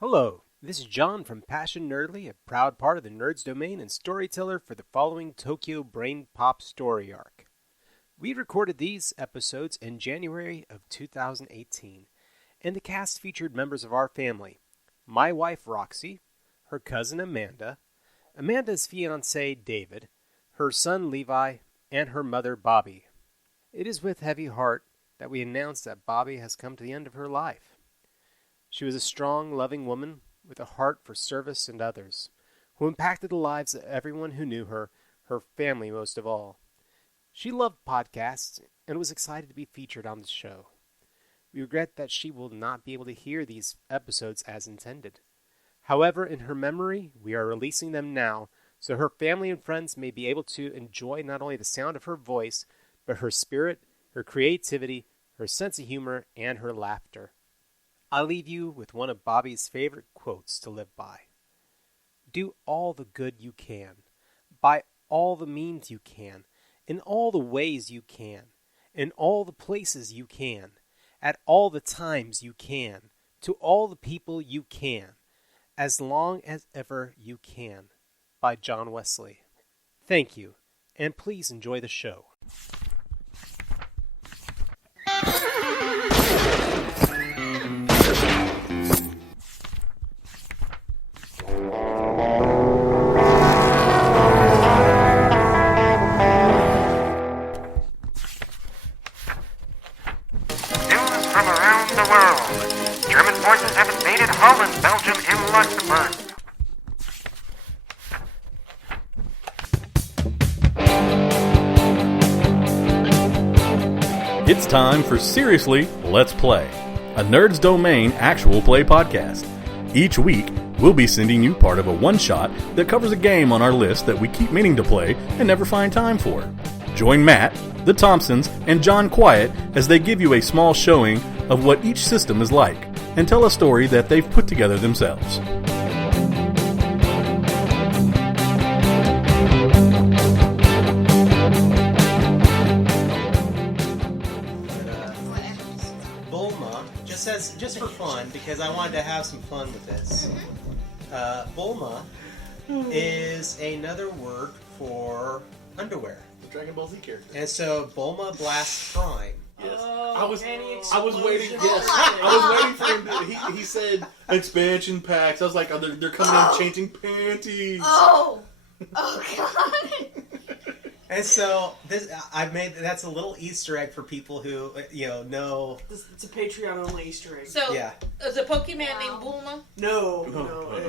Hello, this is John from Passionerdly, a proud part of the Nerds domain and storyteller for the following Tokyo Brain Pop story arc. We recorded these episodes in January of 2018, and the cast featured members of our family: my wife Roxy, her cousin Amanda, Amanda's fiancé David, her son Levi, and her mother Bobbye. It is with heavy heart that we announce that Bobbye has come to the end of her life. She was a strong, loving woman with a heart for service and others, who impacted the lives of everyone who knew her family most of all. She loved podcasts and was excited to be featured on the show. We regret that she will not be able to hear these episodes as intended. However, in her memory, we are releasing them now so her family and friends may be able to enjoy not only the sound of her voice, but her spirit, her creativity, her sense of humor, and her laughter. I'll leave you with one of Bobbye's favorite quotes to live by. Do all the good you can, by all the means you can, in all the ways you can, in all the places you can, at all the times you can, to all the people you can, as long as ever you can, by John Wesley. Thank you, and please enjoy the show. Holland, Belgium, and Luxembourg. It's time for Seriously, Let's Play, a Nerds Domain actual play podcast. Each week, we'll be sending you part of a one-shot that covers a game on our list that we keep meaning to play and never find time for. Join Matt, the Thompsons, and John Quiet as they give you a small showing of what each system is like, and tell a story that they've put together themselves. Bulma, just for fun, because I wanted to have some fun with this. Bulma is another word for underwear. The Dragon Ball Z character. And so Bulma Blast Prime. Yes. Oh, I was waiting. Yes, Oh I was waiting for him. He said expansion packs. I was like, oh, they're coming in changing panties. Oh God! And so that's a little Easter egg for people who know. It's a Patreon only Easter egg. So, Yeah. is a Pokemon named Bulma? No.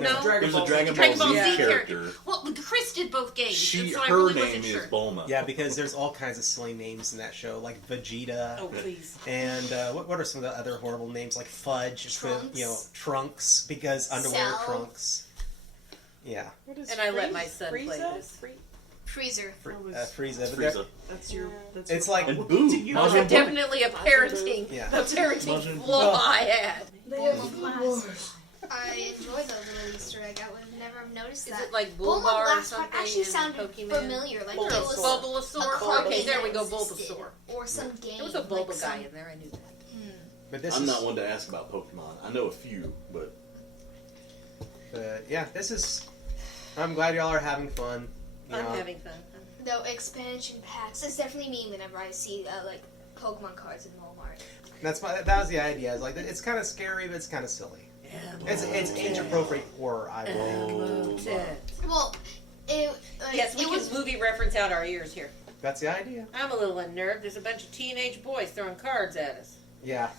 There's a Dragon Ball Z character. Well, Chris did both games. Her name is Bulma. Yeah, because there's all kinds of silly names in that show, like Vegeta. Oh, please. And what are some of the other horrible names, like Fudge? Trunks. Trunks, because underwear Cell. trunks. Yeah. And I let my son play this. Freezer. Frieza. But Frieza. That's it's your like And Boo. Those are definitely a parenting, Yeah. a parenting flaw I had. I enjoy those little Easter egg. I would never have noticed Is that. it like Bulma Bulma or Blast something? actually in sounded Pokemon? familiar. Like it was a Bulbasaur. card Okay, game there we that go. existed, Bulbasaur. or some game. There was a like Bulba guy some- in there. I knew that. But this I'm is, not one to ask about Pokemon. I know a few, but yeah, this is. I'm glad y'all are having fun. I'm having fun. Though expansion packs, it's definitely me whenever I see like Pokemon cards in Walmart. That was the idea. It's like it's kind of scary, but it's kind of silly. It's age appropriate horror, I believe. Well, Yes, we can movie reference out our ears here. That's the idea. I'm a little unnerved. There's a bunch of teenage boys throwing cards at us. Yeah.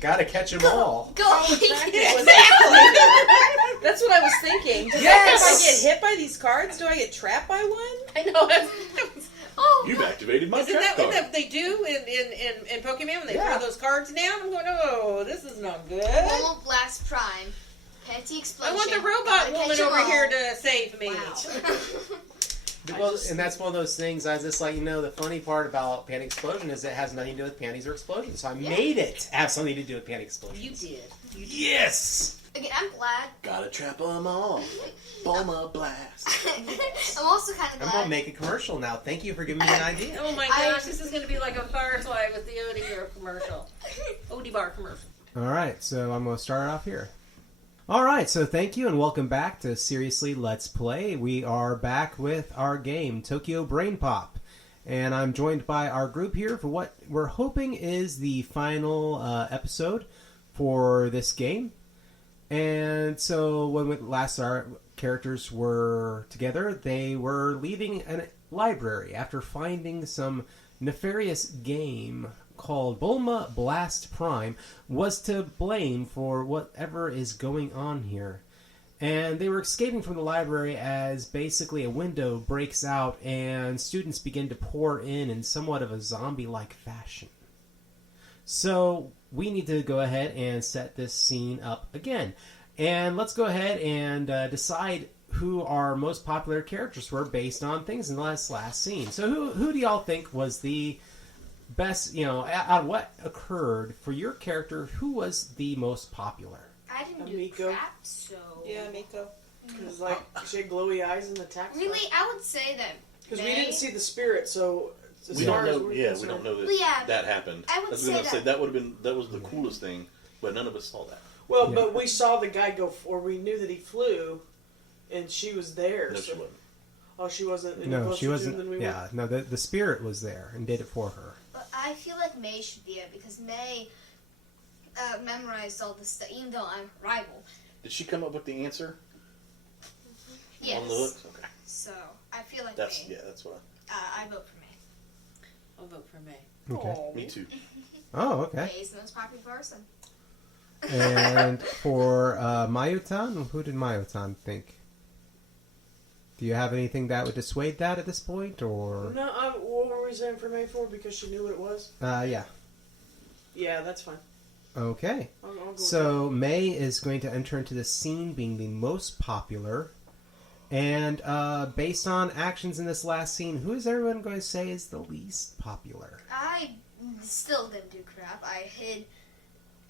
Gotta catch them all. Go! Exactly. That's what I was thinking. Yes! If I get hit by these cards, do I get trapped by one? I know. Oh, you've activated my Isn't trap that card. what they do in Pokemon when they Yeah. throw those cards down? I'm going, oh, this is not good. Bulma Blast Prime. Petty Explosion. I want the robot Gotta woman catch 'em over all. here to save me. Wow. Well, and that's one of those things. I was just like, the funny part about Panty Explosion is it has nothing to do with panties or explosions. So I made it have something to do with Panty Explosion. You did. Yes! Again, I'm glad. Gotta trap them all. Bulma Blast. I'm also kind of I'm glad. gonna make a commercial now. Thank you for giving me an idea. Oh my gosh, this is going to be like a Firefly with the Odie commercial. Odie bar commercial. All right, so I'm gonna start off here. All right, so thank you and welcome back to Seriously Let's Play. We are back with our game, Tokyo Brain Pop. And I'm joined by our group here for what we're hoping is the final episode for this game. And so when last our characters were together, they were leaving a library after finding some nefarious game called Bulma Blast Prime was to blame for whatever is going on here. And they were escaping from the library as basically a window breaks out and students begin to pour in somewhat of a zombie-like fashion. So we need to go ahead and set this scene up again. And let's go ahead and decide who our most popular characters were based on things in the last scene. So who do y'all think was the best, out of what occurred for your character, who was the most popular? I didn't do Amiko. crap, so... Yeah, Amiko. Because, she had glowy eyes in the tax. Really, I would say that Because we didn't see the spirit, so as We far don't as know. we're Yeah, we concerned- don't know that Well, yeah, that happened. I would That's say what I'm that- saying. That was the coolest thing, but none of us saw that. Well, Yeah. but we saw the guy go, or we knew that he flew, and she was there. No, so- she wasn't. Oh, she wasn't. Any No, closer she to wasn't. than we Yeah, no, the spirit was there and did it for her. but I feel like May should be it because May memorized all this stuff, even though I'm a rival. Did she come up with the answer Yes. on the hooks? Okay, So I feel like that's May. that's what. I vote for May. I'll vote for May. Okay. Me too. Oh, okay. May's the most popular person. And for Mayutan, who did Mayutan think? Do you have anything that would dissuade that at this point, or? No, what were we saying for May for? Because she knew what it was. Yeah. Yeah, that's fine. Okay. I'll go with So May is going to enter into the scene being the most popular. And based on actions in this last scene, who is everyone going to say is the least popular? I still didn't do crap. I hid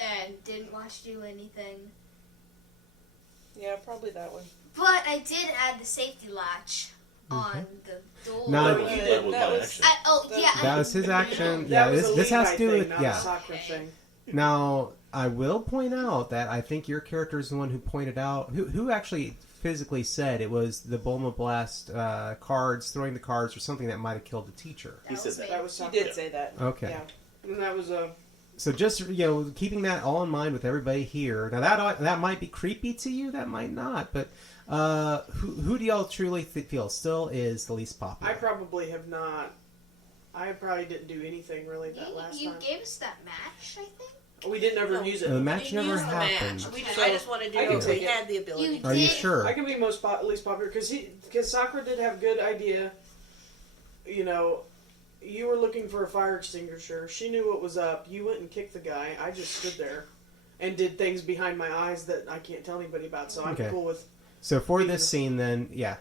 and didn't watch do anything. Yeah, probably that one. But I did add the safety latch on the door. No, you did. That was That my was- action. That was his action. That Yeah, was a this has Levi to do thing, with not yeah. a Sakura thing. Now, I will point out that I think your character is the one who pointed out, who actually physically said it was the Bulma Blast cards, throwing the cards, or something that might have killed the teacher. He said me. That was She Sakura. did say that. Okay. Yeah, and that was a. So just, keeping that all in mind with everybody here. Now, that might be creepy to you, that might not, but who do y'all truly feel still is the least popular? I probably have not. I probably didn't do anything really that last You time. gave us that match, I think? We didn't ever No. use The it. match We didn't never use the happened. match. So, I just wanted to I know can if we take it. had the ability. You Are you did. sure? I can be least popular because Sakura did have a good idea. You were looking for a fire extinguisher. She knew what was up. You went and kicked the guy. I just stood there and did things behind my eyes that I can't tell anybody about. So I'm Okay. cool with. So for this scene, then, yeah,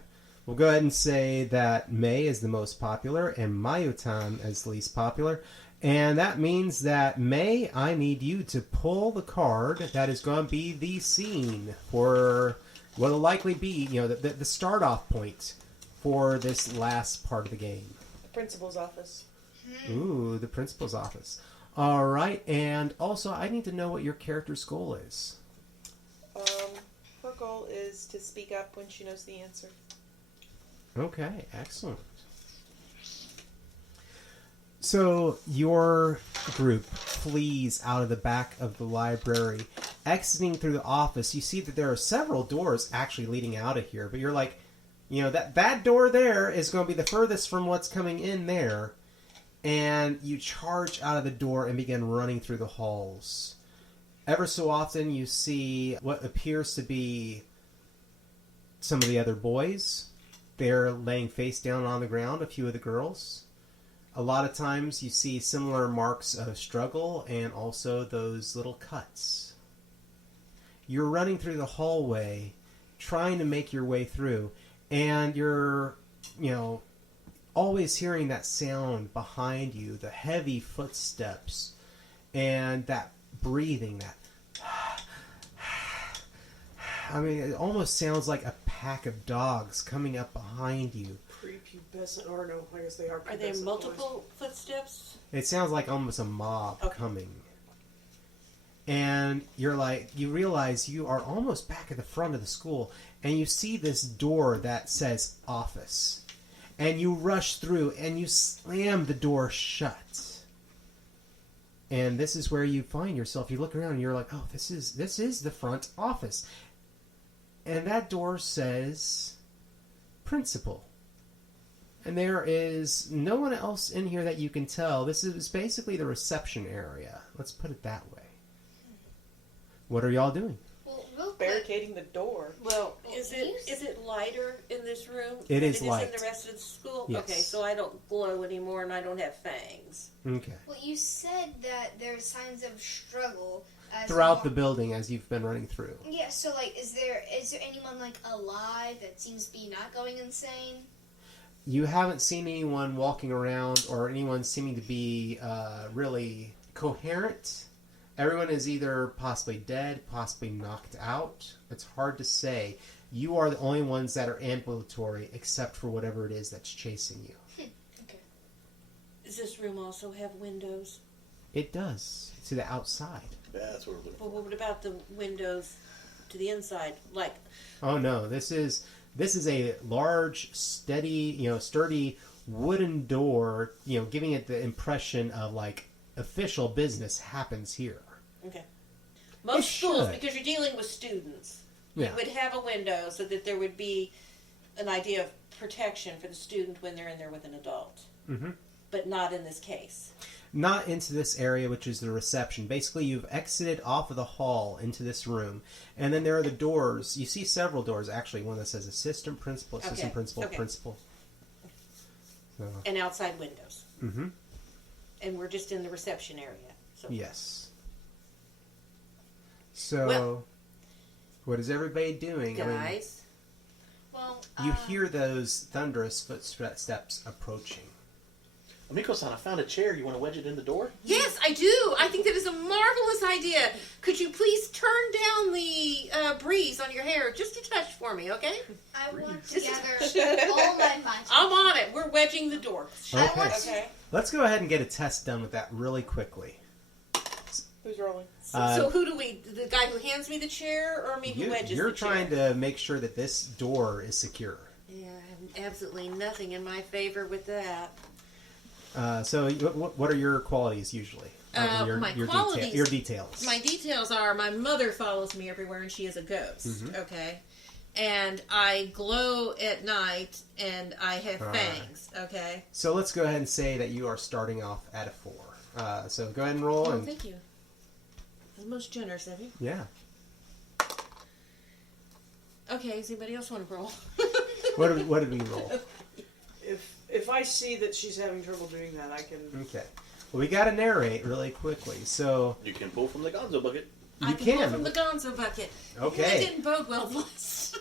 we'll go ahead and say that May is the most popular and Mayutan is the least popular. And that means that, May, I need you to pull the card that is going to be the scene for what will likely be, the start-off point for this last part of the game. The principal's office. Ooh, the principal's office. All right, and also I need to know what your character's goal is. Her goal is to speak up when she knows the answer. Okay, excellent. So your group flees out of the back of the library. Exiting through the office, you see that there are several doors actually leading out of here, but you're like, that door there is going to be the furthest from what's coming in there. And you charge out of the door and begin running through the halls. Ever so often you see what appears to be some of the other boys. They're laying face down on the ground, a few of the girls. A lot of times you see similar marks of struggle and also those little cuts. You're running through the hallway, trying to make your way through, and you're, always hearing that sound behind you, the heavy footsteps, and that breathing, that... it almost sounds like a pack of dogs coming up behind you. Prepubescent, or no, I guess they are. Are there pubescent multiple footsteps? It sounds like almost a mob Okay. coming. And you realize you are almost back at the front of the school, and you see this door that says office. And you rush through, and you slam the door shut. And this is where you find yourself. You look around, and you're like, oh, this is the front office. And that door says principal. And there is no one else in here that you can tell. This is basically the reception area. Let's put it that way. What are y'all doing? Well, real quick. Barricading the door. Well, is it lighter in this room It than is it light. is in the rest of the school? Yes. Okay, so I don't glow anymore and I don't have fangs. Okay. Well, you said that there's signs of struggle Throughout the building as you've been running through. Yeah. So, like, is there anyone like alive that seems to be not going insane? You haven't seen anyone walking around or anyone seeming to be really coherent. Everyone is either possibly dead, possibly knocked out. It's hard to say. You are the only ones that are ambulatory, except for whatever it is that's chasing you. Okay. Does this room also have windows? It does. To the outside. That's what we're looking Well, for. what about the windows to the inside? Like, Oh no, this is a large, steady, sturdy wooden door, giving it the impression of like official business happens here. okay. Most It schools, should. because you're dealing with students, Yeah. would have a window so that there would be an idea of protection for the student when they're in there with an adult. Mhm. But not in this case. Not into this area, which is the reception. Basically, you've exited off of the hall into this room, and then there are the doors. You see several doors, actually. One that says assistant principal, assistant Okay, principal, okay. principal. So, And outside windows. mm-hmm. And we're just in the reception area. So. Yes. So, Well- what is everybody doing? Guys, Well, You hear those thunderous footsteps approaching. Amiko-san, I found a chair. You want to wedge it in the door? yes, I do. I think that is a marvelous idea. Could you please turn down the breeze on your hair just a touch for me, okay? I want to gather all my might. I'm on it. We're wedging the door. I Okay. want to. Okay. Let's go ahead and get a test done with that really quickly. Who's rolling? So who do we? The guy who hands me the chair, or me who wedges You're the chair? trying to make sure that this door is secure. Yeah, I have absolutely nothing in my favor with that. So, what are your qualities usually? My qualities- Your details. My details are my mother follows me everywhere and she is a ghost, Mm-hmm. okay? And I glow at night and I have All right. fangs, okay? So let's go ahead and say that you are starting off at a 4. So go ahead and roll. Oh, and thank you. That's most generous of you. Yeah. Okay, does anybody else want to roll? What did we roll? If I see that she's having trouble doing that, I can. Okay. Well, we got to narrate really quickly. So You can pull from the gonzo bucket. I can pull from the gonzo bucket. Okay. That didn't bode well for us.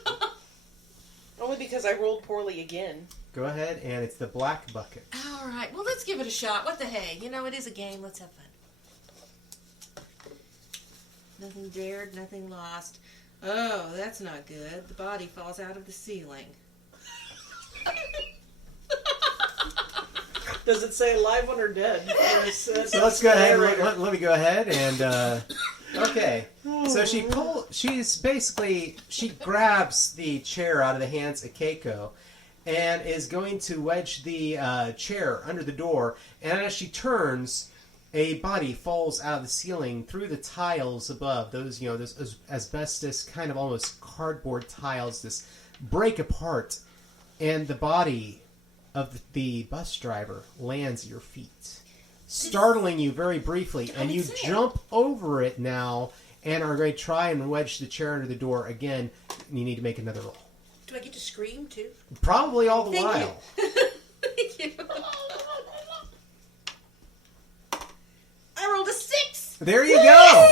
Only because I rolled poorly again. Go ahead, and it's the black bucket. All right, well, let's give it a shot. What the hey? It is a game. Let's have fun. Nothing dared, nothing lost. Oh, that's not good. The body falls out of the ceiling. Does it say live one or dead? Yes, that's- So let's go ahead. And narrator. let me go ahead and. Okay. So she grabs the chair out of the hands of Keiko, and is going to wedge the chair under the door. And as she turns, a body falls out of the ceiling through the tiles above. Those those asbestos kind of almost cardboard tiles just break apart, and the body of the bus driver lands at your feet, startling you very briefly, and you jump over it now and are going to try and wedge the chair under the door again. You need to make another roll. Do I get to scream too? Probably all the Thank while. you. Thank you. I rolled a 6. There you go.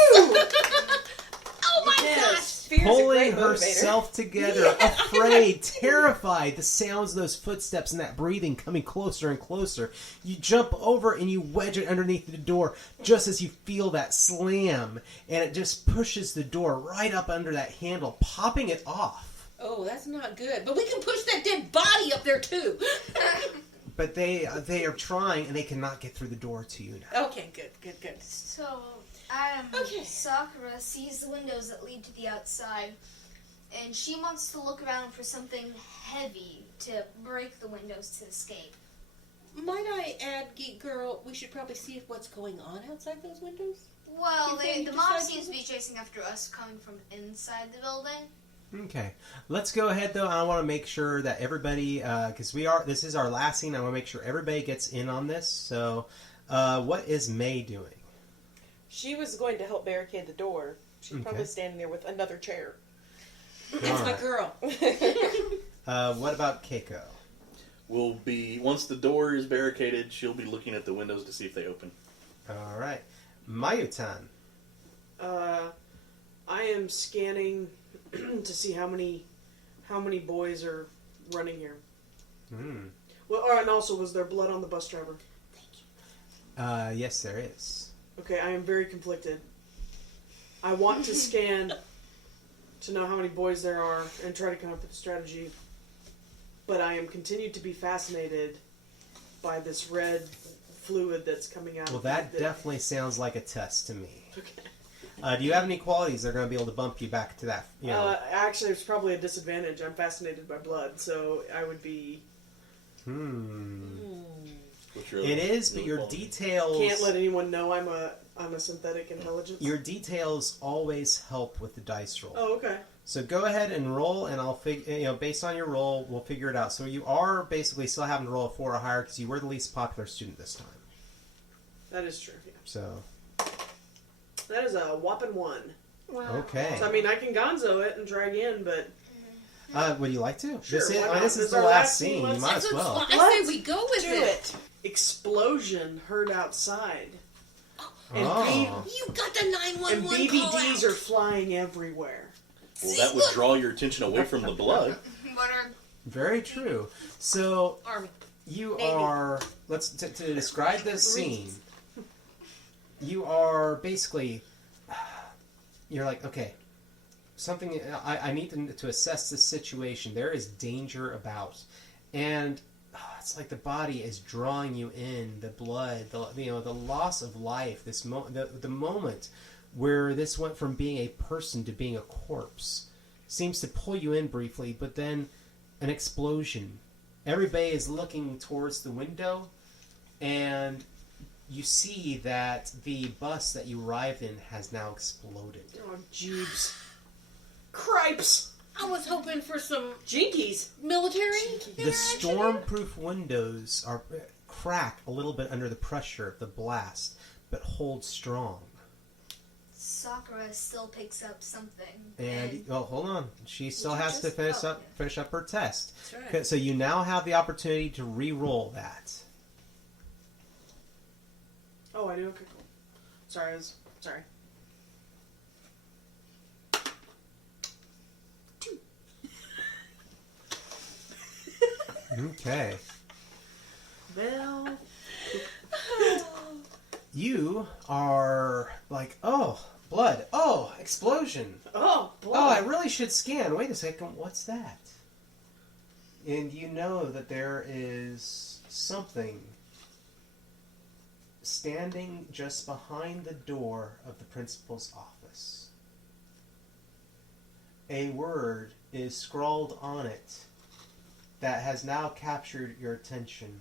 Oh my gosh! Fear's a Pulling great motivator. herself together, afraid, terrified. The sounds of those footsteps and that breathing coming closer and closer. You jump over and you wedge it underneath the door just as you feel that slam, and it just pushes the door right up under that handle, popping it off. Oh, that's not good. But we can push that dead body up there too. But they are trying, and they cannot get through the door to you now. Okay, good. So, Okay. Sakura sees the windows that lead to the outside, and she wants to look around for something heavy to break the windows to escape. Might I add, Geek Girl, we should probably see what's going on outside those windows? Well, Before you the mob decide seems to- to be chasing after us coming from inside the building. Okay, let's go ahead though. I want to make sure that everybody, because this is our last scene. I want to make sure everybody gets in on this. So, what is May doing? She was going to help barricade the door. She's Okay. probably standing there with another chair. That's my girl. What about Keiko? Will be once the door is barricaded, she'll be looking at the windows to see if they open. All right, Mayutan. I am scanning to see how many boys are running here. Hmm. Well, and also, was there blood on the bus driver? Yes, there is. Okay, I am very conflicted. I want to scan to know how many boys there are and try to come up with a strategy, but I am continued to be fascinated by this red fluid that's coming out. Well, of that the definitely sounds like a test to me. Okay. Do you have any qualities that are going to be able to bump you back to that? You know? Actually, it's probably a disadvantage. I'm fascinated by blood, so I would be... What's your It is, but other your quality? details. Can't let anyone know I'm a synthetic intelligence. Your details always help with the dice roll. Oh, okay. So go ahead and roll, and I'll figure. Based on your roll, we'll figure it out. So you are basically still having to roll a 4 or higher because you were the least popular student this time. That is true. Yeah. So That is a whopping 1. okay. So I mean, I can Gonzo it and try again, but Would you like to? Sure, This is, why not? this This is is the our last last scene. scene. You might That's as well. what I Let's say we go with do it. it. Explosion heard outside, and, Oh. You got the and 911 call BBDs out. are flying everywhere. Well, See, that would look. draw your attention away from the blood. What are Very true. So Army. you Navy. are. Let's to describe this scene. You are basically. You're like, okay, something. I need to assess this situation. There is danger about, and it's like the body is drawing you in. The blood, the loss of life. The moment where this went from being a person to being a corpse seems to pull you in briefly, but then an explosion. Everybody is looking towards the window, and you see that the bus that you arrived in has now exploded. Oh, jeebs. Cripes! I was hoping for some Jinkies! military The interaction. storm-proof windows are crack a little bit under the pressure of the blast, but hold strong. Sakura still picks up something. And hold on, she still Did you has to just- finish up her test. That's right. Okay, so you now have the opportunity to re-roll that. Oh, I do? Okay, cool. Sorry. Okay. Well, You are like, oh, blood. Oh, explosion. oh, Oh, I blood. really should scan. Wait a second. What's that? And you know that there is something standing just behind the door of the principal's office. A word is scrawled on it that has now captured your attention.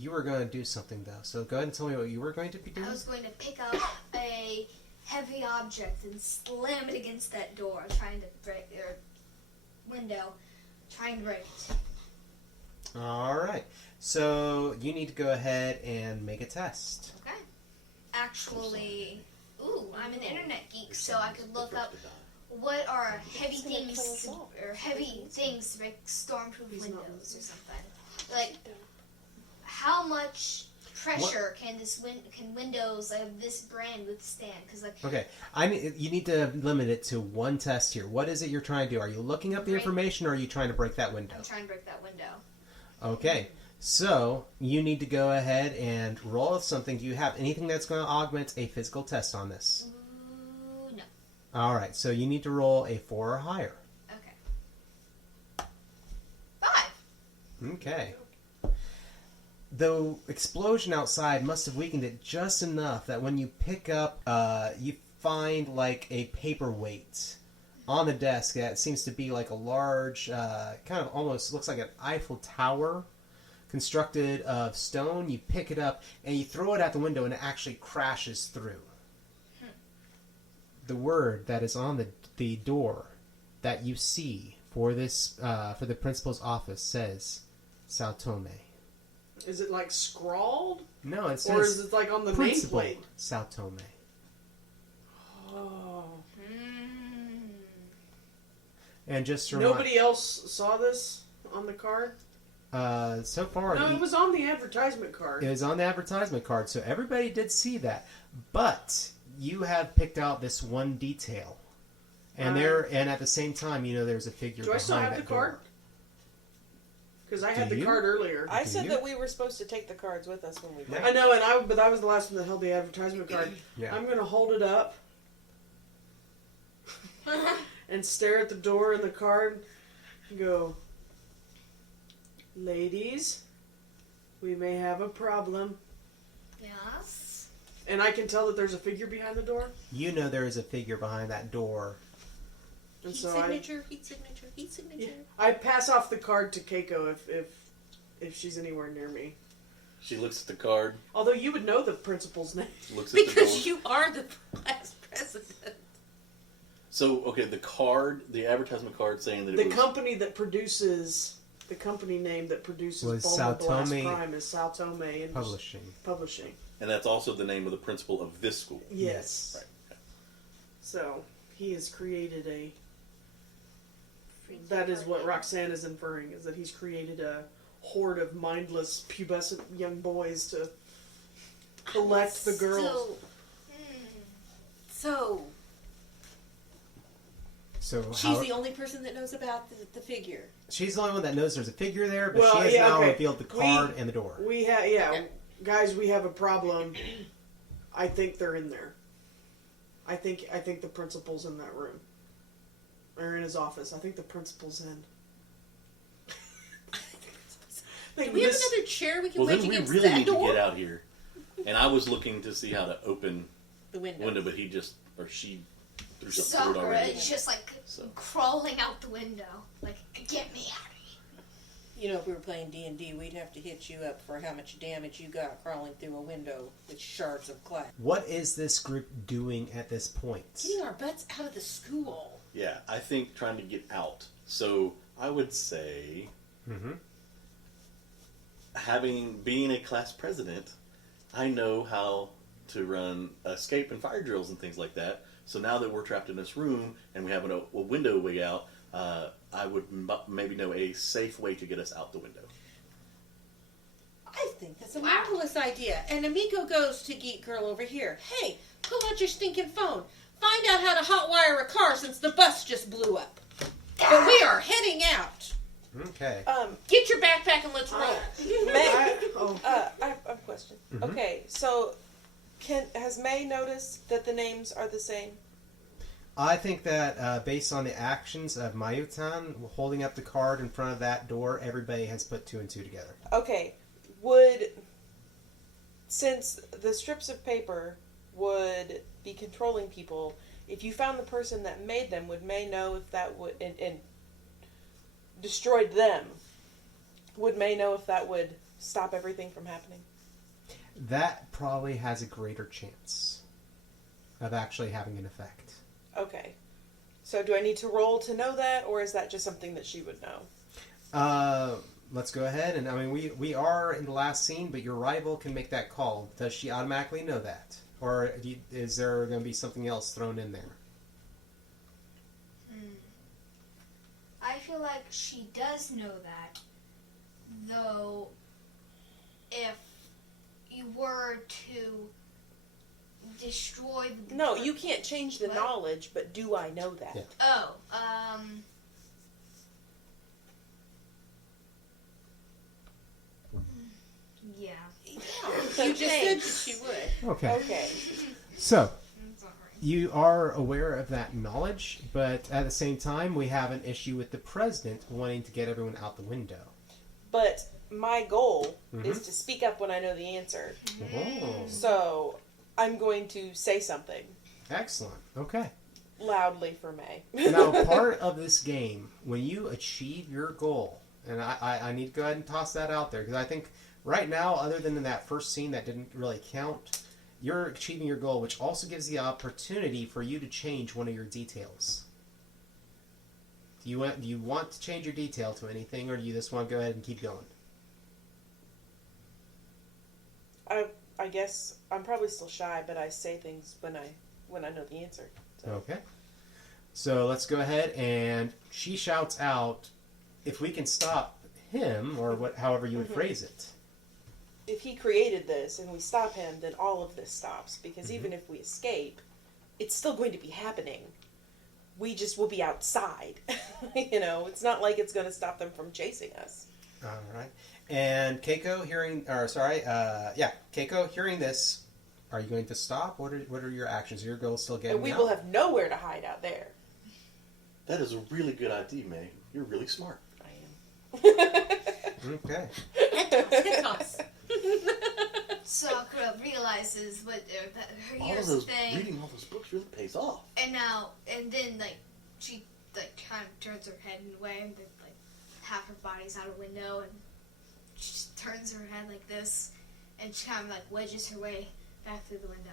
You were going to do something, though. So go ahead and tell me what you were going to be doing. I was going to pick up a heavy object and slam it against that door, trying to break or window, trying to break it. All right. So you need to go ahead and make a test. Okay. Actually, I'm an internet geek, so I could look up what are heavy things or heavy things to break stormproof windows or something. Like, how much pressure can windows of this brand withstand? Because Okay. You need to limit it to one test here. What is it you're trying to do? Are you looking up the information, or are you trying to break that window? I'm trying to break that window. Okay. So you need to go ahead and roll something. Do you have anything that's going to augment a physical test on this? Ooh, no. All right. So you need to roll a 4 or higher. Okay. 5. Okay. the explosion outside must have weakened it just enough that when you pick up, you find like a paperweight on the desk that seems to be like a large, kind of almost looks like an Eiffel Tower constructed of stone. You pick it up and you throw it out the window and it actually crashes through. The word that is on the door that you see for this for the principal's office says Sao Tome. Is it like scrawled? No, it says Or is it like on the Principal nameplate? Sao Tome. Oh. And just to Nobody else saw this on the card? so far, No, it was on the advertisement card. it was on the advertisement card, so everybody did see that. But you have picked out this one detail, and and at the same time, you know, there's a figure. Do I still behind have the that door. card? Because I had Do the you? card earlier. I Do said you? that we were supposed to take the cards with us when we Yeah. went. I know, but I was the last one that held the advertisement card. Yeah. I'm going to hold it up and stare at the door and the card and go, ladies, we may have a problem. Yes. And I can tell that there's a figure behind the door. You know there is a figure behind that door. And Heat so signature, heat signature, heat signature. I pass off the card to Keiko if she's anywhere near me. She looks at the card, Although you would know the principal's name. looks at the door. Because you are the class president. So, okay, the card, the advertisement card saying that The it was... company that produces, the company name that produces Was Bulma Blast Saotome Prime is Sao Tome and Publishing. And that's also the name of the principal of this school. Yes. Right. Okay. So he has created a. That is what Roxanne is inferring, is that he's created a horde of mindless, pubescent young boys to collect the girls. So, So she's the only person that knows about the figure. she's the only one that knows there's a figure there, but Well, she has yeah, now okay. revealed the card and the door. We have, guys, we have a problem. I think they're in there. I think the principal's in that room. Or in his office. I think the principal's in. Do we have another chair we can Well, wedge then we against really that need door? to get out here. And I was looking to see how to open The window. window, but he just, or she threw something through it Sakura already. is just like So. crawling out the window. Like, get me out of here. You know, if we were playing D&D, we'd have to hit you up for how much damage you got crawling through a window with shards of glass. What is this group doing at this point? Getting our butts out of the school. Yeah, I think trying to get out. So I would say, being a class president, I know how to run escape and fire drills and things like that. So now that we're trapped in this room and we have a window way out, I would maybe know a safe way to get us out the window. I think that's a marvelous idea. And Amiko goes to Geek Girl over here. Hey, pull out your stinking phone. Find out how to hotwire a car since the bus just blew up. But we are heading out. Okay. Get your backpack and let's roll. May, Oh. I have a question. Okay, so has May noticed that the names are the same? I think that based on the actions of Mayutan holding up the card in front of that door, everybody has put two and two together. Okay, since the strips of paper would be controlling people, if you found the person that made them, would May know if that would, and destroyed them, would May know if that would stop everything from happening? That probably has a greater chance of actually having an effect. Okay. So do I need to roll to know that, or is that just something that she would know? Let's go ahead, and I mean, we are in the last scene, but your rival can make that call. Does she automatically know that? Or is there going to be something else thrown in there? I feel like she does know that. Though, if you were to destroy the... No, you can't change the What? knowledge, but do I know that? Yeah. Oh, yeah. You just said that she would. Okay. Okay. So, you are aware of that knowledge, but at the same time, we have an issue with the president wanting to get everyone out the window. But my goal is to speak up when I know the answer. Oh. So I'm going to say something Excellent. Okay. loudly for May. Now, part of this game, when you achieve your goal, and I need to go ahead and toss that out there, because I think right now, other than in that first scene that didn't really count, you're achieving your goal, which also gives the opportunity for you to change one of your details. Do you want to change your detail to anything, or do you just want to go ahead and keep going? I guess I'm probably still shy, but I say things when I know the answer. So. Okay. So let's go ahead, and she shouts out, if we can stop him, or however you would phrase it. If he created this and we stop him, then all of this stops. Because even if we escape, it's still going to be happening. We just will be outside. It's not like it's going to stop them from chasing us. All right. And Keiko, hearing this, are you going to stop? What are your actions? Are your goals still getting And we out? will have nowhere to hide out there. That is a really good idea, May. You're really smart. I am. Okay. Head toss. Sakura realizes what that her All of here's those thing, reading all those books really pays off. and then she kind of turns her head away, and then half her body's out a window, and she just turns her head like this, and she kind of wedges her way back through the window.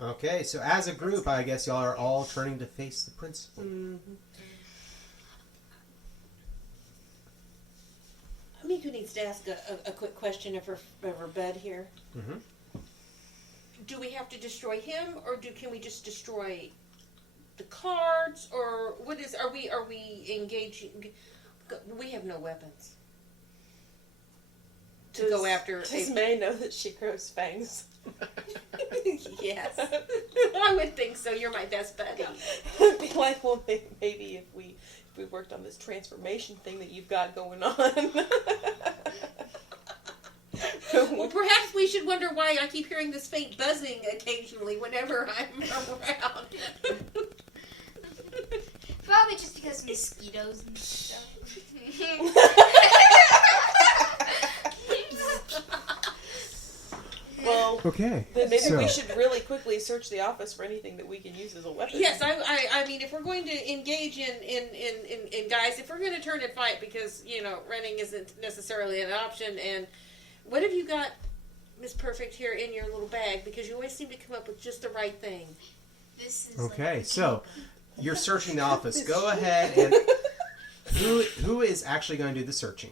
Okay, so as a group, I guess y'all are all turning to face the principal. Mm-hmm. Amiko needs to ask a quick question of her bed here. Mm-hmm. Do we have to destroy him, or can we just destroy the cards, or what is? Are we engaging? We have no weapons to go after. Does May know that she grows fangs? Yes, I would think so. You're my best buddy. I'd be like, well, maybe if we worked on this transformation thing that you've got going on. Well, perhaps we should wonder why I keep hearing this faint buzzing occasionally whenever I'm around. Probably just because mosquitoes and stuff. Well, Okay. then maybe we should really quickly search the office for anything that we can use as a weapon. Yes, I mean, if we're going to engage in guys, if we're going to turn and fight, because, running isn't necessarily an option, and what have you got, Miss Perfect, here in your little bag? Because you always seem to come up with just the right thing. This is Okay, so you're searching the office. Go ahead and who is actually going to do the searching?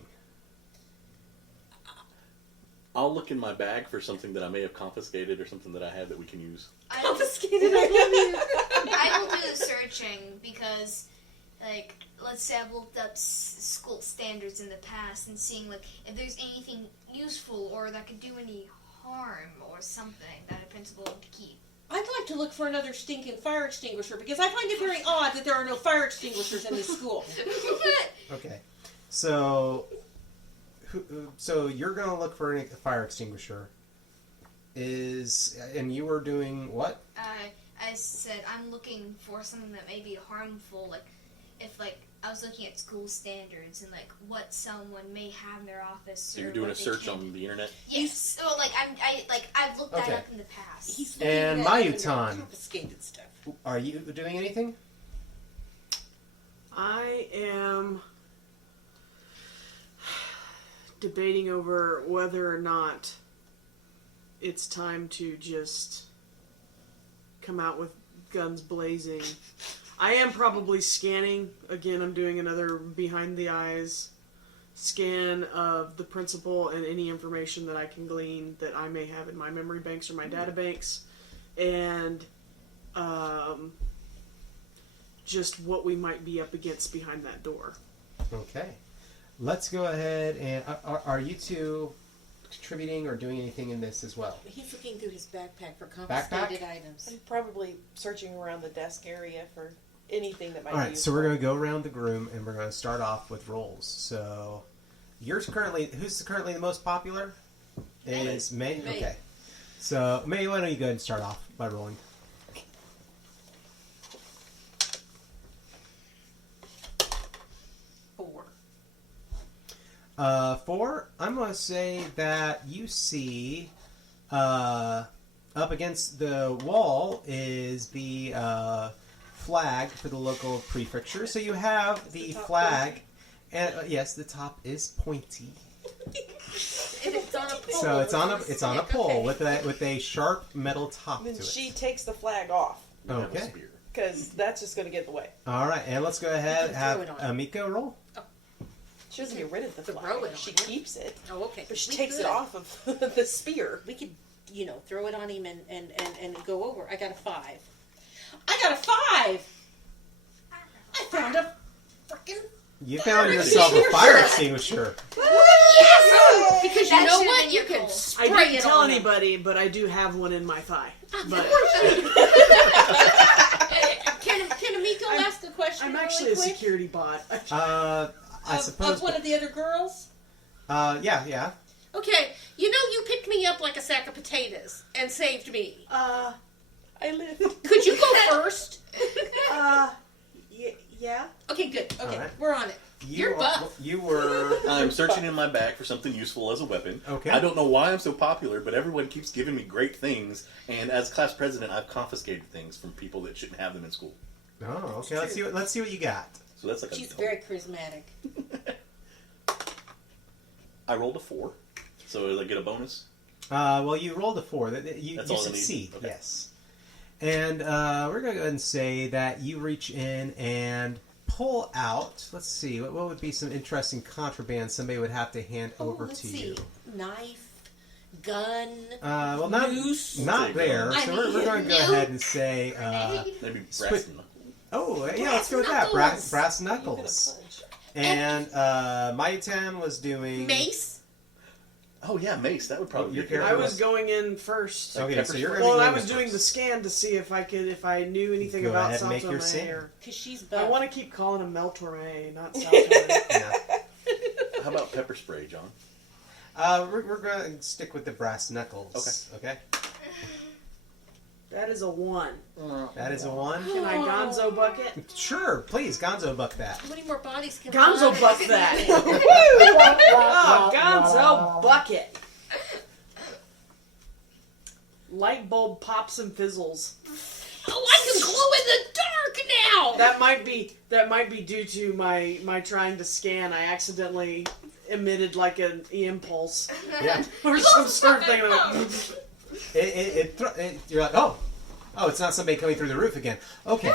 I'll look in my bag for something that I may have confiscated or something that I have that we can use. Confiscated, I love you. I will do the searching because, let's say I've looked up school standards in the past and seeing, if there's anything useful or that could do any harm or something that a principal would keep. I'd like to look for another stinking fire extinguisher, because I find it very odd that there are no fire extinguishers in this school. Okay, so you're going to look for a fire extinguisher. And you were doing what? I said I'm looking for something that may be harmful, if I was looking at school standards and what someone may have in their office. So you're doing a search on the internet? Yes. So I've looked that up in the past. He's And Mayutan, confiscated stuff. are you doing anything? I am debating over whether or not it's time to just come out with guns blazing. I am probably scanning. Again, I'm doing another behind the eyes scan of the principal and any information that I can glean that I may have in my memory banks or my data banks. And just what we might be up against behind that door. Okay. Let's go ahead and... Are you two contributing or doing anything in this as well? He's looking through his backpack for confiscated items. I'm probably searching around the desk area for anything that might All be right, useful. so we're going to go around the room and we're going to start off with roles. So, who's currently the most popular? Is May? May. Okay. So, May, why don't you go ahead and start off by rolling? 4, I'm going to say that you see up against the wall is the flag for the local prefecture. So you have the flag, and yes, the top is pointy. And it's on a pole. So it's on a pole with a sharp metal top Then to it. she takes the flag off Okay. because that's just going to get in the way. All right, and let's go ahead and have Throw it on. Amiko roll. She doesn't get rid of the Throw flag. it on She him. keeps it, Oh, okay. but she We takes could. it off of the spear. We could, throw it on him and go over. I got a 5. I got a 5! I found a freaking... You found yourself a fire extinguisher. Yes! Because That you know should've what? been You your can goal. spray I didn't it tell on him. anybody, but I do have one in my thigh. But Can Amiko ask a question I'm really actually a quick? security bot. I suppose. Of one of the other girls? Yeah. Okay, you picked me up like a sack of potatoes and saved me. I live. Could you go first? Yeah. Okay, good. Okay, All right. we're on it. You're buff. You were. I'm searching in my bag for something useful as a weapon. Okay. I don't know why I'm so popular, but everyone keeps giving me great things, and as class president, I've confiscated things from people that shouldn't have them in school. Oh, okay. Let's see what you got. So that's like She's very charismatic. I rolled a 4, so did I get a bonus? Well, you rolled a 4. You That's all I need? succeed. Okay. Yes. And we're going to go ahead and say that you reach in and pull out. Let's see. What would be some interesting contraband somebody would have to hand over let's to see. you? Knife, gun, Well, noose. not there. I So mean, we're going to go no. ahead and say. Maybe brass Squid- knuckle. Oh, yeah. Let's go with that. Knuckles. Brass You could have knuckles. punched. And Mayutan was doing Mace. Oh yeah, mace. That would probably Your be good. I was going in first. Okay, Pepper so you're spray. going to Well, be I was doing first. the scan to see if I knew anything Go about ahead and make your Southgate. scan. Because she's buff. I want to keep calling him Mel Torme, not Southgate. Yeah. How about pepper spray, John? We're going to stick with the brass knuckles. Okay. That is a 1. That is a 1. Can I Gonzo bucket? Sure, please, Gonzo buck that. How many more bodies can Gonzo I- buck that. Oh, Gonzo bucket. Light bulb pops and fizzles. Oh, I can glow in the dark now! That might be due to my trying to scan. I accidentally emitted like an impulse Yeah. or some sort of thing. You're like, oh, it's not somebody coming through the roof again. Okay.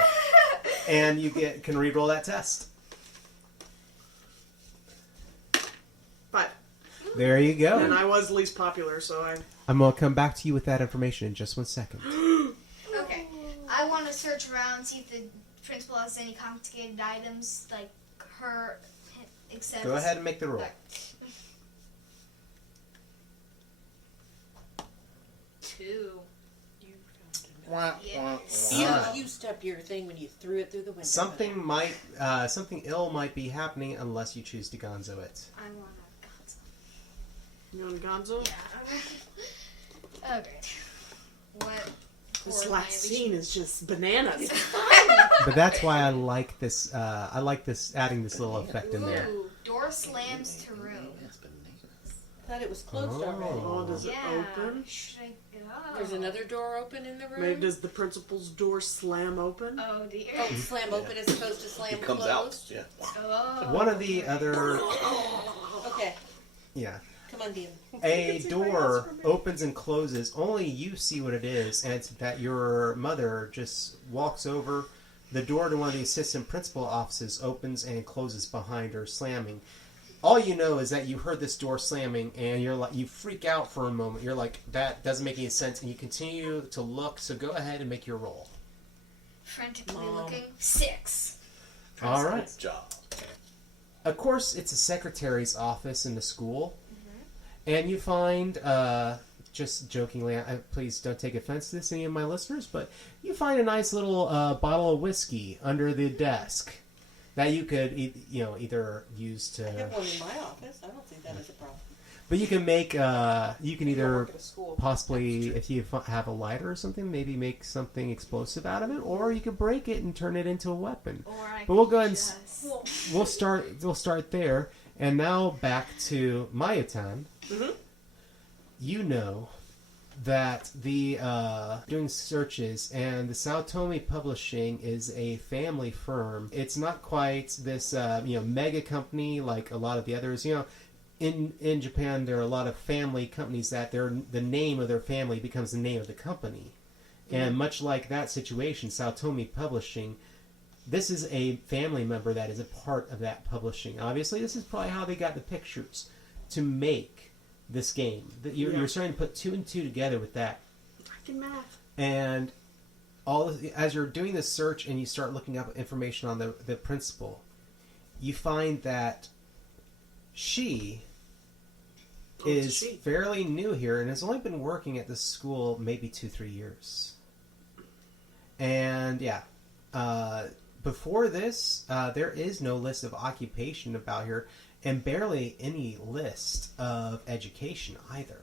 And you can re-roll that test. 5. There you go. And I was least popular, so I'm going to come back to you with that information in just 1 second. Okay. I want to search around, see if the principal has any confiscated items, like her, except... Go ahead and make the roll. 2. Yeah. You used up your thing when you threw it through the window. Something ill might be happening unless you choose to Gonzo it. I want a Gonzo. you want Gonzo? Yeah. Okay. What? This last scene is just bananas. But that's why I like this. I like this adding this little effect in there. Ooh, door slams to room. I thought it was closed already. Oh, does it Yeah. open? Should I go? There's another door open in the room. Maybe does the principal's door slam open? Oh dear. Oh, slam open as opposed to slam It comes closed. out. Yeah. Oh. One of the other, Okay, yeah. come on, Dean. A door opens and closes. Only you see what it is, and it's that your mother just walks over. The door to one of the assistant principal offices opens and closes behind her, slamming. All you know is that you heard this door slamming, and you're like, you freak out for a moment. You're like, that doesn't make any sense, and you continue to look. So go ahead and make your roll. Frantically looking. 6. All right. Good job. Of course, it's a secretary's office in the school, and you find, just jokingly, please don't take offense to this, any of my listeners, but you find a nice little bottle of whiskey under the desk that you could, either use I have to. one in my office. I don't think that is a problem. But you can make, you can either Work at a school. possibly, if you have a lighter or something, maybe make something explosive out of it, or you could break it and turn it into a weapon. Or I But we'll go ahead and just... We'll start there, And now back to Mayutan. Mm-hmm. You know that the doing searches, and the Saotomi Publishing is a family firm. It's not quite this mega company like a lot of the others. In Japan, there are a lot of family companies that the name of their family becomes the name of the company. And much like that situation, Saotomi Publishing, this is a family member that is a part of that publishing. Obviously, this is probably how they got the pictures to make this game. You're starting to put 2 and 2 together with that. I can math. And as you're doing this search and you start looking up information on the principal, you find that she is fairly new here and has only been working at this school maybe 2-3 years. And before this, there is no list of occupation about her, and barely any list of education either.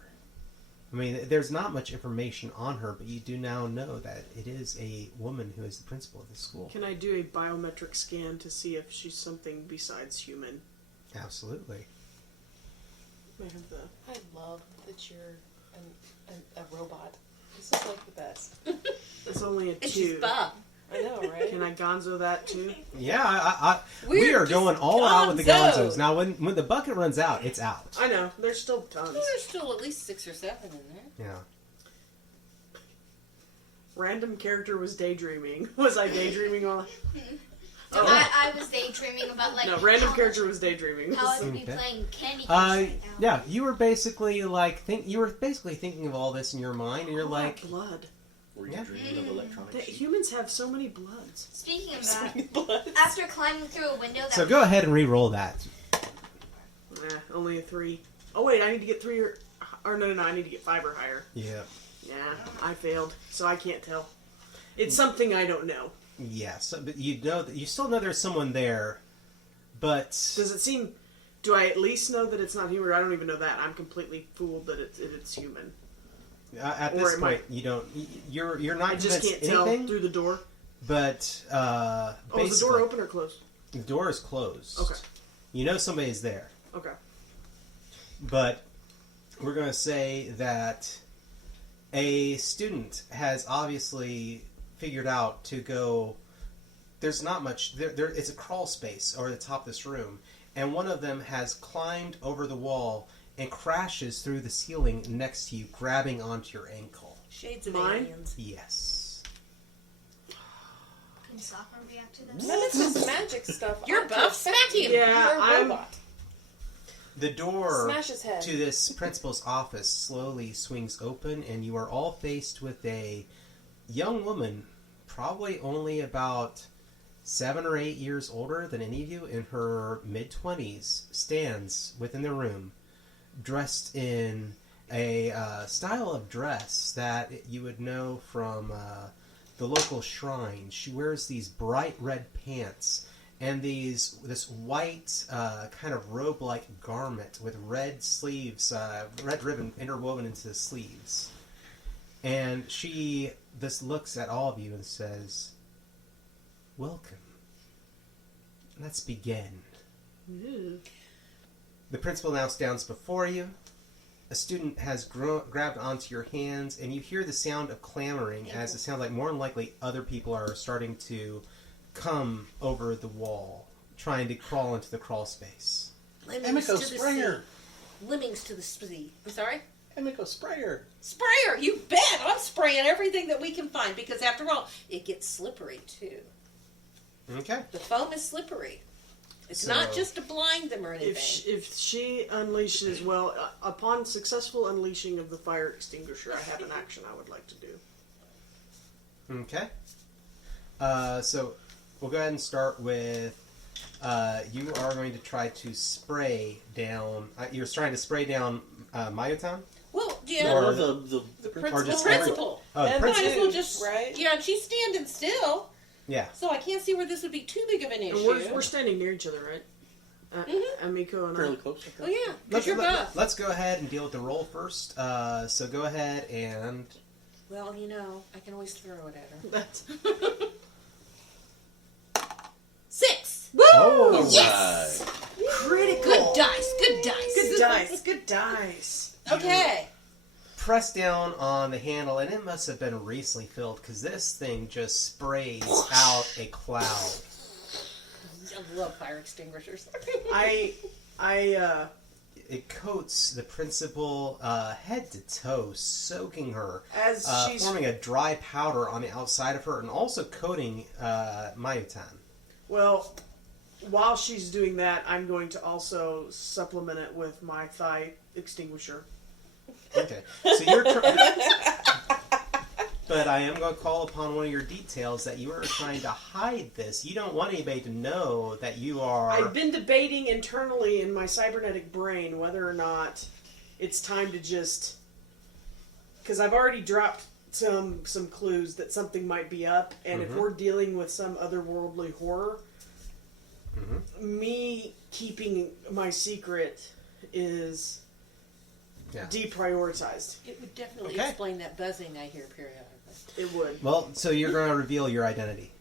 I mean, there's not much information on her, but you do now know that it is a woman who is the principal of the school. Can I do a biometric scan to see if she's something besides human? Absolutely. I love that you're a robot. This is like the best. It's only a 2. And she's Bob. I know, right? Can I gonzo that too? Yeah, we are going all out with the gonzos. Now, when the bucket runs out, it's out. I know. There's still tons. There's still at least 6 or 7 in there. Yeah. Random character was daydreaming. Was I daydreaming on... So I was daydreaming about No, random character was daydreaming. How I would be playing Candy Crush right now. Yeah, you were basically thinking of all this in your mind, and you're like... blood. Were you dreaming of electronic sheep? Humans have so many bloods. Speaking of that, after climbing through a window that... So go ahead and re-roll that. Only a 3. Oh wait, I need to get 3 or no, I need to get 5 or higher. Yeah. Yeah, I failed, so I can't tell. It's something I don't know. Yeah, but you still know there's someone there, but... Does it seem... Do I at least know that it's not human? I don't even know that. I'm completely fooled that it's human. At this point, you don't... You're not I just can't tell through the door? But, is the door open or closed? The door is closed. Okay. You know somebody's there. Okay. But we're going to say that a student has obviously figured out to go... There's not much... it's a crawl space over the top of this room. And one of them has climbed over the wall and crashes through the ceiling next to you, grabbing onto your ankle. Shades of aliens. Yes. Can Sakura react to this? None of this magic stuff. You're buff. Smack him. Yeah, You're a robot. The door Smash his head. to this principal's office slowly swings open, and you are all faced with a young woman, probably only about 7 or 8 years older than any of you, in her mid-20s, stands within the room, dressed in a style of dress that you would know from the local shrine. She wears these bright red pants and this white kind of robe-like garment with red sleeves, red ribbon interwoven into the sleeves. And she just looks at all of you and says, "Welcome. Let's begin." Ooh. The principal now stands before you. A student has grabbed onto your hands, and you hear the sound of clamoring, as it sounds like more than likely other people are starting to come over the wall, trying to crawl into the crawl space. Amiko, sprayer! Lemmings to the sea. I'm sorry? Amiko, sprayer! Sprayer! You bet! I'm spraying everything that we can find, because after all, it gets slippery, too. Okay. The foam is slippery. It's not just to blind them or anything. If she unleashes, well, upon successful unleashing of the fire extinguisher, I have an action I would like to do. Okay. So we'll go ahead and start with you are going to try to spray down. You're trying to spray down Mayutan? Well, yeah. Or the or just principal. Oh, the And principal. Might as well just, right? Yeah, and she's standing still. Yeah. So I can't see where this would be too big of an issue. And we're standing near each other, right? Amiko and fairly I. close. Oh, yeah, because you're buff. Let's go ahead and deal with the roll first. So go ahead and... Well, you know, I can always throw it at her. That's 6! Woo! Oh, Yes! Critical. Good dice. Good dice. Okay. Press down on the handle, and it must have been recently filled because this thing just sprays out a cloud. I love fire extinguishers. It coats the principal head to toe, soaking her, As she's forming a dry powder on the outside of her, and also coating Mayutan. well, while she's doing that, I'm going to also supplement it with my thigh extinguisher. Okay, so you're. But I am going to call upon one of your details that you are trying to hide this. You don't want anybody to know that you are. I've been debating internally in my cybernetic brain whether or not it's time to just, because I've already dropped some clues that something might be up, and if we're dealing with some otherworldly horror, me keeping my secret is deprioritized. It would definitely explain that buzzing I hear periodically. It would. Well, so you're going to reveal your identity.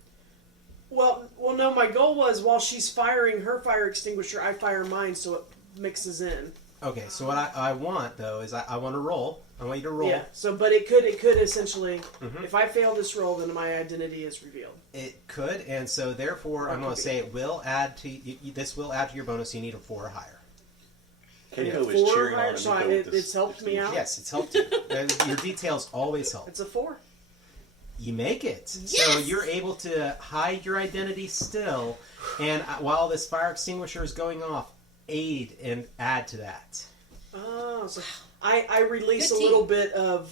Well, no. My goal was while she's firing her fire extinguisher, I fire mine, so it mixes in. Okay, so what I want though is I want to roll. I want you to roll. Yeah. So, but it could essentially, if I fail this roll, then my identity is revealed. It could, and so therefore I'm going to say it will add to this will add to your bonus. So you need a 4 or higher. Keiko is cheering on So Amiko with it's helped me out. Yes, it's helped you. Your details always help. It's a 4. You make it. Yes! So you're able to hide your identity still, and while this fire extinguisher is going off, aid and add to that. Oh, so I release Good a team. little bit of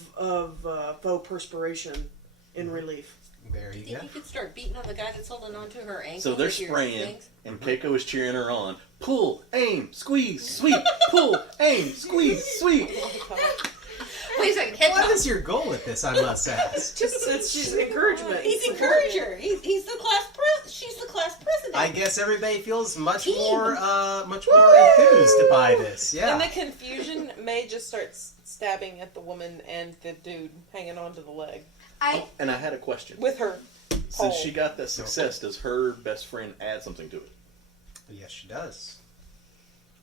faux perspiration in relief. There you Think go. you could start beating on the guy that's holding onto her ankle? So they're with your spraying, things? and Keiko is cheering her on. Pull, aim, squeeze, sweep. Pull, aim, squeeze, sweep. Wait a second. Head What nod. is your goal with this? I must ask. She's encouragement. He's encourager. He's the class she's the class president. I guess everybody feels much Team. more enthused to buy this. In Yeah. the confusion, May just starts stabbing at the woman and the dude hanging onto the leg And I had a question. with her pole. Since she got that success, does her best friend add something to it? Yes, she does.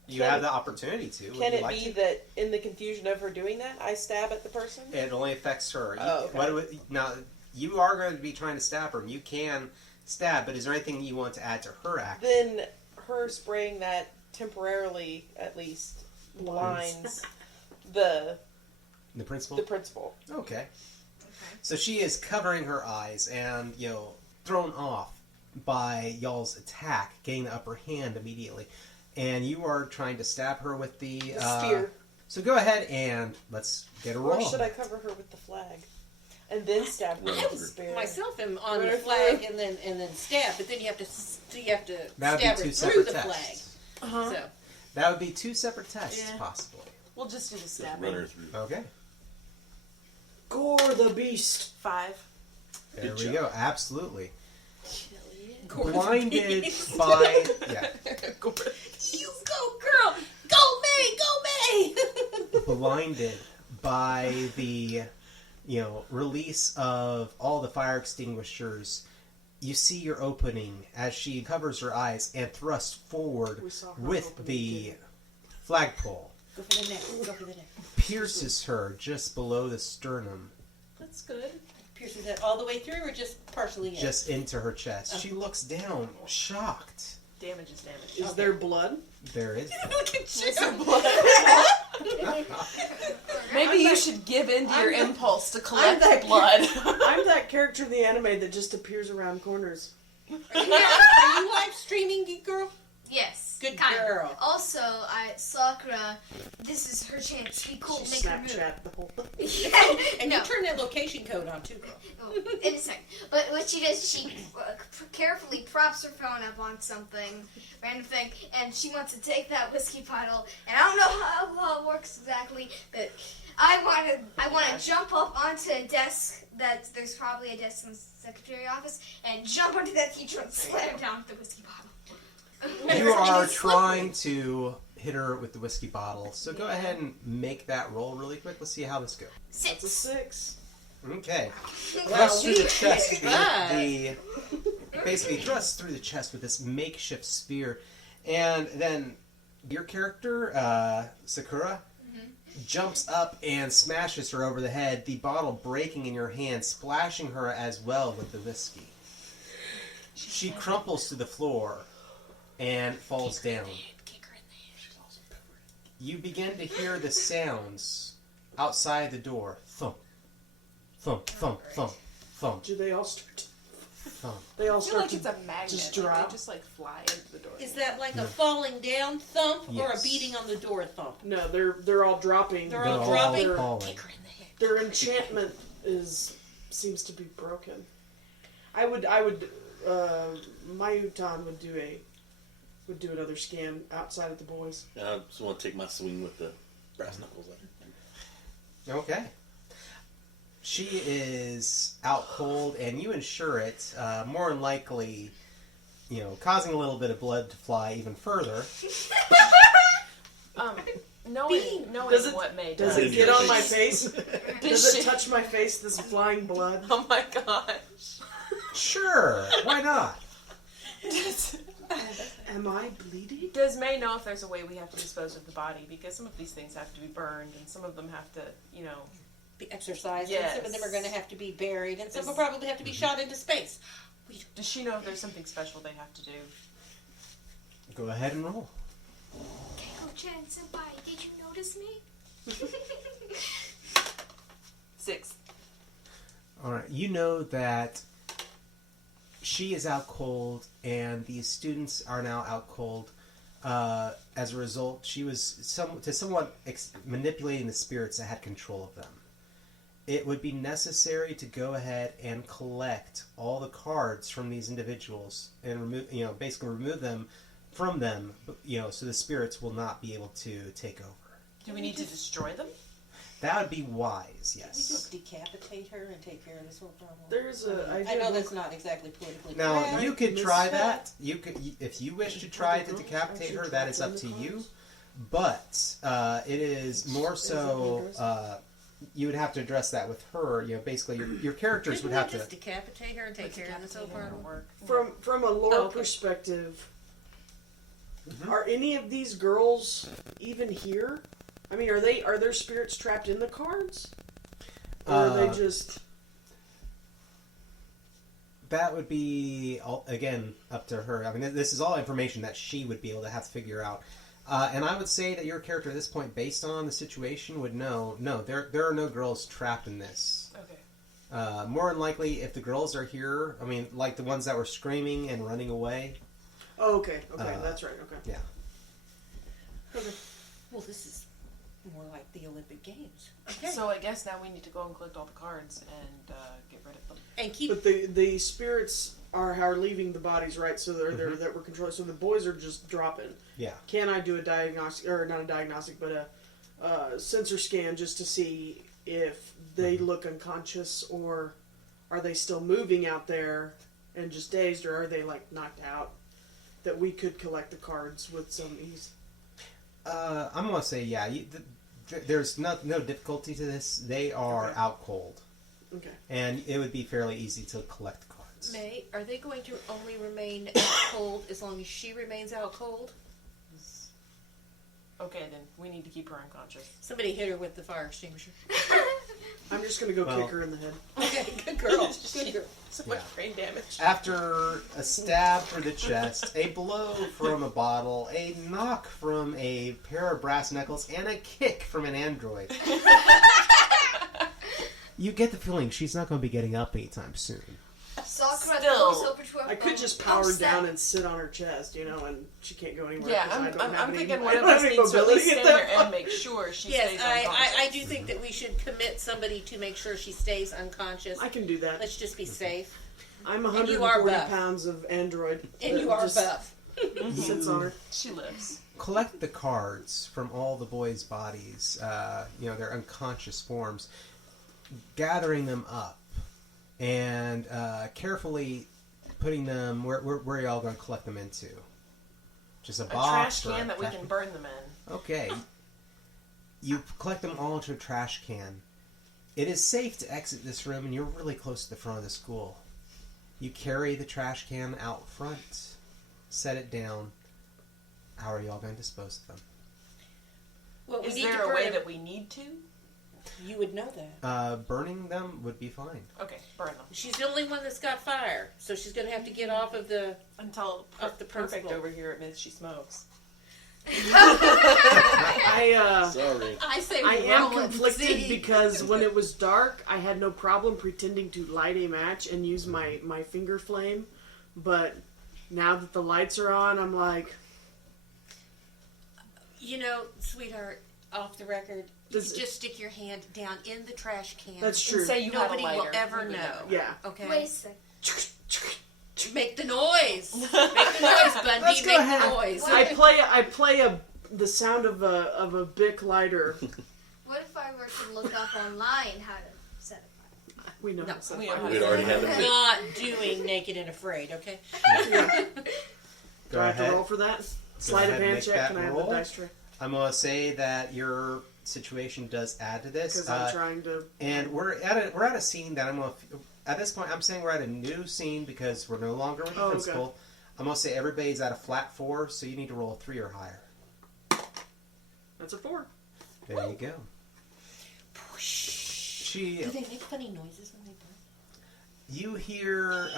You have the opportunity to. Would Can you it like be to? that in the confusion of her doing that, I stab at the person? It only affects her. Oh, okay. Now, you are going to be trying to stab her, and you can stab, but is there anything you want to add to her action? Then her spraying that temporarily, at least, blinds the principal? principal. Okay. So she is covering her eyes and, thrown off by y'all's attack, getting the upper hand immediately. And you are trying to stab her with the spear. So go ahead and let's get a roll. Or should I cover her with the flag? And then stab her with the spear? Myself am on Right the flag through. and then stab, but then you have to That would stab be her 2 through separate the tests. flag. Uh-huh. So That would be 2 separate tests, Yeah. possibly. We'll just do the Just stabbing. run her through. Okay. Gore the beast. 5. There Good we job. go. Absolutely. Gordon Blinded Beast. by... Yeah. You go, girl! Go, May! Go, May! Blinded by the, release of all the fire extinguishers, you see your opening as she covers her eyes and thrusts forward We saw her with opening the too. flagpole. Go for the neck. Go for the neck. Pierces her just below the sternum, That's good. Pierces that all the way through or just partially in? just into her chest. She looks down, shocked. Damage is damage. Is there blood? There is. Look at you! Maybe you should give in to your impulse to I'm collect that blood. I'm that character in the anime that just appears around corners. Are you live streaming, geek girl? Yes. Good kind of. girl. Also, Sakura, this is her chance to be cool, She make her move. Snapchat the whole thing. Yeah, And no. you turn that location code on too, girl. Oh, in a second. But what she does, she carefully props her phone up on something, random thing, and she wants to take that whiskey bottle. And I don't know how it works exactly, but I want to jump up onto a desk that there's probably a desk in the secretary office, and jump onto that teacher and slam down with the whiskey bottle. You are trying to hit her with the whiskey bottle, so go ahead and make that roll really quick. Let's see how this goes. That's a 6. Okay. Well, Thrust through the chest with Five. basically thrust through the chest with this makeshift spear, and then Your character, Sakura, jumps up and smashes her over the head, the bottle breaking in your hand, splashing her as well with the whiskey. She crumples to the floor and falls down. You begin to hear the sounds outside the door. Thump, thump, thump, thump, thump, Do they all start? thump. They all I feel start like to it's a magnet. just Like, drop. they just like fly into the door. Is that like a falling down thump or a Yes. beating on the door thump? No, they're all dropping. They're all dropping? Their, falling. Kick her in the head. their enchantment seems to be broken. Mayutan would do another scan outside of the boys. I just want to take my swing with the brass knuckles at her. Okay. She is out cold, and you insure it, more than likely, causing a little bit of blood to fly even further. Knowing Does it- what May Does does. it get on my face? Does Does it she- touch my face? This flying blood. Oh my gosh. Sure, why not? Am I bleeding? Does May know if there's a way we have to dispose of the body? Because some of these things have to be burned, and some of them have to, Be exercised, Yes. and some of them are going to have to be buried, and some Is- will probably have to be shot into space. Does she know if there's something special they have to do? Go ahead and roll. Keiko-chan, senpai, did you notice me? 6. Alright, you know that she is out cold, and these students are now out cold. As a result, she was somewhat manipulating the spirits that had control of them. It would be necessary to go ahead and collect all the cards from these individuals and remove them from them, so the spirits will not be able to take over. Do we need to destroy them? That would be wise, Can we yes. just decapitate her and take care of this whole problem? There's a. I know that's not exactly politically Now, correct. you could try Miss that. You could, if you wish to try to decapitate her, that is up to you. But it is more so. You would have to address that with her. Basically, your characters Couldn't would have we just to. decapitate her and take care of this whole Decapitating problem? work. From a lore Oh, okay. perspective, are any of these girls even here? I mean, are their spirits trapped in the cards, or are they just? That would be again up to her. I mean, this is all information that she would be able to have to figure out. And I would say that your character at this point, based on the situation, would know. No, there are no girls trapped in this. Okay. More than likely, if the girls are here, I mean, like the ones that were screaming and running away. Oh, okay, that's right. Okay. Yeah. Okay. Well, this is more like the Olympic Games. Okay. So I guess now we need to go and collect all the cards and get rid of them. And keep But the spirits are leaving the bodies, right? So they're that we're controlling. So the boys are just dropping. Yeah. Can I do a diagnostic, or not a diagnostic, but a sensor scan just to see if they look unconscious, or are they still moving out there and just dazed, or are they like knocked out? That we could collect the cards with some ease. I'm gonna say yeah. There's no difficulty to this. They are Okay. out cold, Okay. and it would be fairly easy to collect the cards. May, are they going to only remain out cold as long as she remains out cold? Okay, then we need to keep her unconscious. Somebody hit her with the fire extinguisher. I'm just gonna go Well- kick her in the head. Okay, good girl. Good girl. So much Yeah. brain damage. After a stab through the chest, a blow from a bottle, a knock from a pair of brass knuckles, and a kick from an android, you get the feeling she's not going to be getting up anytime soon. Sakura Still, goes over to her I could phone. just power Upset. down and sit on her chest, and she can't go anywhere. Yeah, 'cause I don't have I'm any- thinking I one of don't have us any needs to at least mobility stand at there that and make sure she Yes, stays I unconscious. do think that we should commit somebody to make sure she stays unconscious. I can do that. Let's just be safe. I'm And you are 140 buff. pounds of android. And that you are just buff. Sits on her. She lives. Collect the cards from all the boys' bodies, their unconscious forms, gathering them up, and carefully putting them, where are y'all going to collect them into? Just a A box? trash or can that we trash- can burn them in. Okay. You collect them all into a trash can. It is safe to exit this room, and you're really close to the front of the school. You carry the trash can out front, set it down. are y'all going to dispose of them? Well, we Is need there to a way burn that we need to? You would know that. Burning them would be fine. Okay, burn them. She's the only one that's got fire, so she's going to have to get off of the... Until Up the perfect principal. over here admits she smokes. Sorry. I say I we am roll and conflicted see. because when it was dark, I had no problem pretending to light a match and use my finger flame. But now that the lights are on, I'm like... You know, sweetheart, off the record, Does you just stick your hand down in the trash can. That's true. And say you had a Nobody will lighter. ever You would know. Yeah. Okay? Wait a sec. Make the noise. Make the noise, Bundy. Let's go Make ahead. the noise. I play the sound of a Bic lighter. What if I were to look up online how to set it up? We know. No, how to set we fire. know. We'd already had them. Not doing Naked and Afraid, okay? Do I have to roll for that? Slide ahead of and hand make check. that Can I have roll. the dice tray? I'm going to say that your situation does add to this. Because I'm trying to. And we're at a scene that I'm going to... At this point, I'm saying we're at a new scene because we're no longer with the Oh, okay. principal. I'm going to say everybody's at a flat 4, so you need to roll a 3 or higher. That's a 4. There you go. Do She... they make funny noises when they burn? You hear...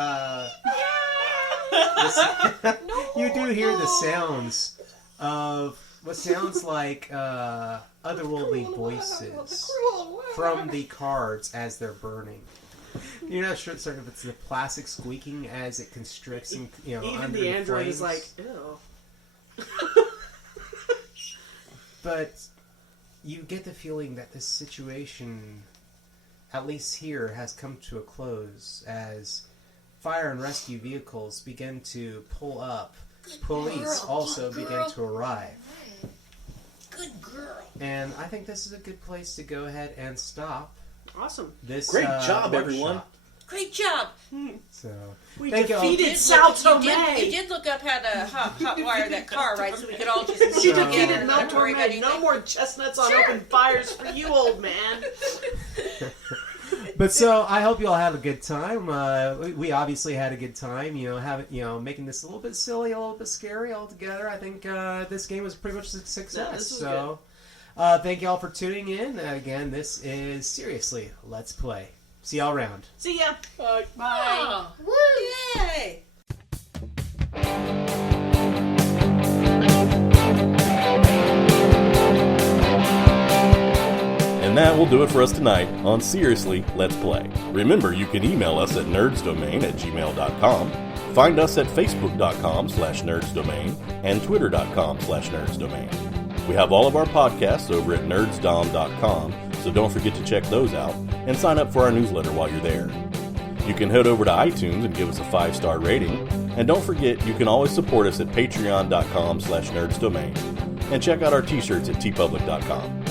you do hear the sounds of what sounds like otherworldly voices from the cards as they're burning. You're not sure sort of it's the plastic squeaking as it constricts and Even under the android flames. is like, ew. But you get the feeling that this situation, at least here, has come to a close as fire and rescue vehicles begin to pull up. Police also begin to arrive. Good girl. And I think this is a good place to go ahead and stop Awesome. this Great job, workshop. everyone. Great job. So, We thank y'all. defeated Sao Tome. You did look up how to hot wire that car, right? So we could all just She So- defeated and Mel not worry about Torment. No anything. more chestnuts on open fires for you, old man. But so I hope you all had a good time. We obviously had a good time. Making this a little bit silly, a little bit scary altogether. I think this game was pretty much a success. Yeah, this was so, thank you all for tuning in. Again, this is Seriously Let's Play. See y'all around. See ya. Bye. Oh, Woo! yay! And that will do it for us tonight on Seriously Let's Play. Remember, you can email us at nerdsdomain@gmail.com, find us at facebook.com/nerdsdomain, and twitter.com/nerdsdomain. We have all of our podcasts over at nerdsdom.com, so don't forget to check those out, and sign up for our newsletter while you're there. You can head over to iTunes and give us a 5-star rating, and don't forget you can always support us at patreon.com/nerdsdomain, and check out our t-shirts at teepublic.com.